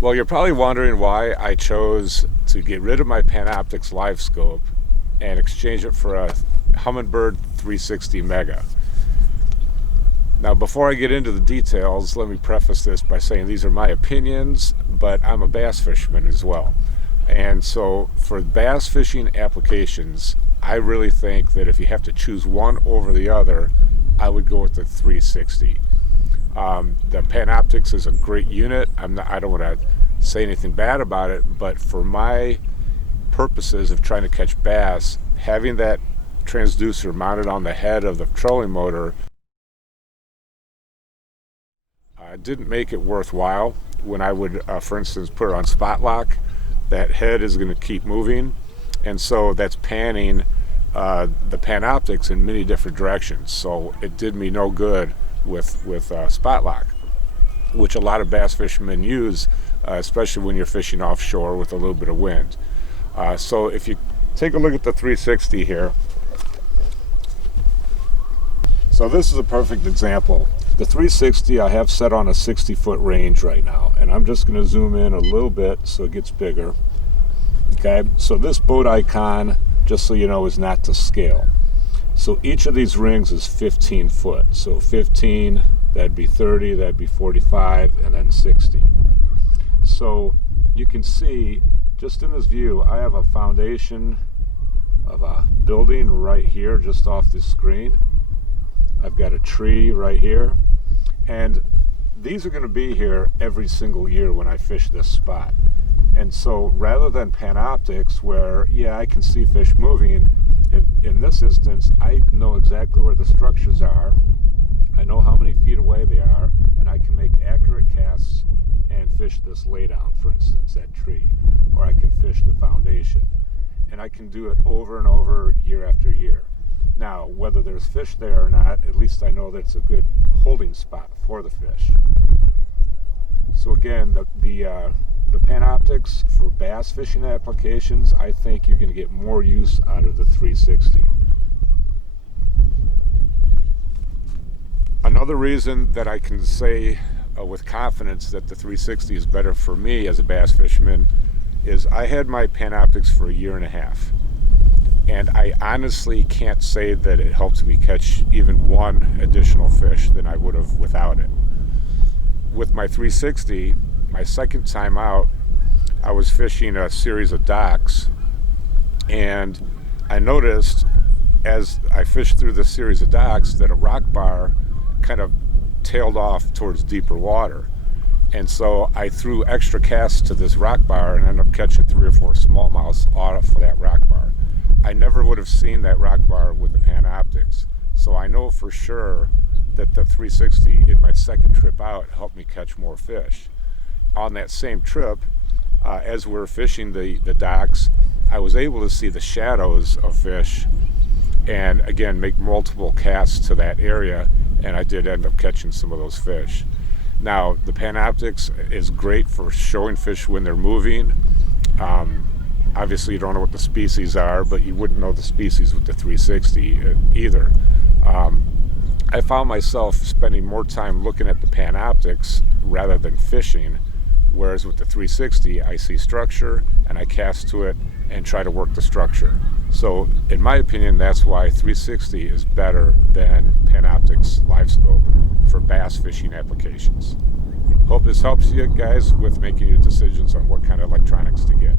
Well, you're probably wondering why I chose to get rid of my Panoptix Livescope and exchange it for a Humminbird 360 Mega. Now, before I get into the details, let me preface this by saying these are my opinions, but I'm a bass fisherman as well. And so for bass fishing applications, I really think that if you have to choose one over the other, I would go with the 360. The Panoptix is a great unit. I don't want to say anything bad about it, but for my purposes of trying to catch bass, having that transducer mounted on the head of the trolling motor didn't make it worthwhile. When I would, for instance, put it on spot lock, that head is going to keep moving, and so that's panning the Panoptix in many different directions. So it did me no good with spot lock, which a lot of bass fishermen use, especially when you're fishing offshore with a little bit of wind. So if you take a look at the 360 here, so this is a perfect example. The 360 I have set on a 60-foot range right now, and I'm just going to zoom in a little bit so it gets bigger. Okay, so this boat icon, just so you know, is not to scale. So each of these rings is 15 foot. So 15, that'd be 30, that'd be 45, and then 60. So you can see, just in this view, I have a foundation of a building right here just off the screen. I've got a tree right here. And these are going to be here every single year when I fish this spot. And so rather than Panoptix, where, yeah, I can see fish moving, in this instance, I know exactly where the structures are. I know how many feet away they are, and I can make accurate casts and fish this laydown, for instance, that tree. Or I can fish the foundation. And I can do it over and over, year after year. Now, whether there's fish there or not, at least I know that it's a good holding spot for the fish. So again, the Panoptix for bass fishing applications, I think you're going to get more use out of the 360. Another reason that I can say with confidence that the 360 is better for me as a bass fisherman is I had my Panoptix for a year and a half. And I honestly can't say that it helped me catch even one additional fish than I would have without it. With my 360, my second time out, I was fishing a series of docks, and I noticed as I fished through the series of docks that a rock bar kind of tailed off towards deeper water. And so I threw extra casts to this rock bar and ended up catching 3 or 4 smallmouths off of that rock bar. I never would have seen that rock bar with the Panoptix. So I know for sure that the 360 in my second trip out helped me catch more fish. On that same trip, as we were fishing the docks, I was able to see the shadows of fish and again make multiple casts to that area, and I did end up catching some of those fish. Now, the Panoptix is great for showing fish when they're moving. Obviously, you don't know what the species are, but you wouldn't know the species with the 360 either. I found myself spending more time looking at the Panoptix rather than fishing, whereas with the 360, I see structure and I cast to it and try to work the structure. So, in my opinion, that's why 360 is better than Panoptix Livescope for bass fishing applications. Hope this helps you guys with making your decisions on what kind of electronics to get.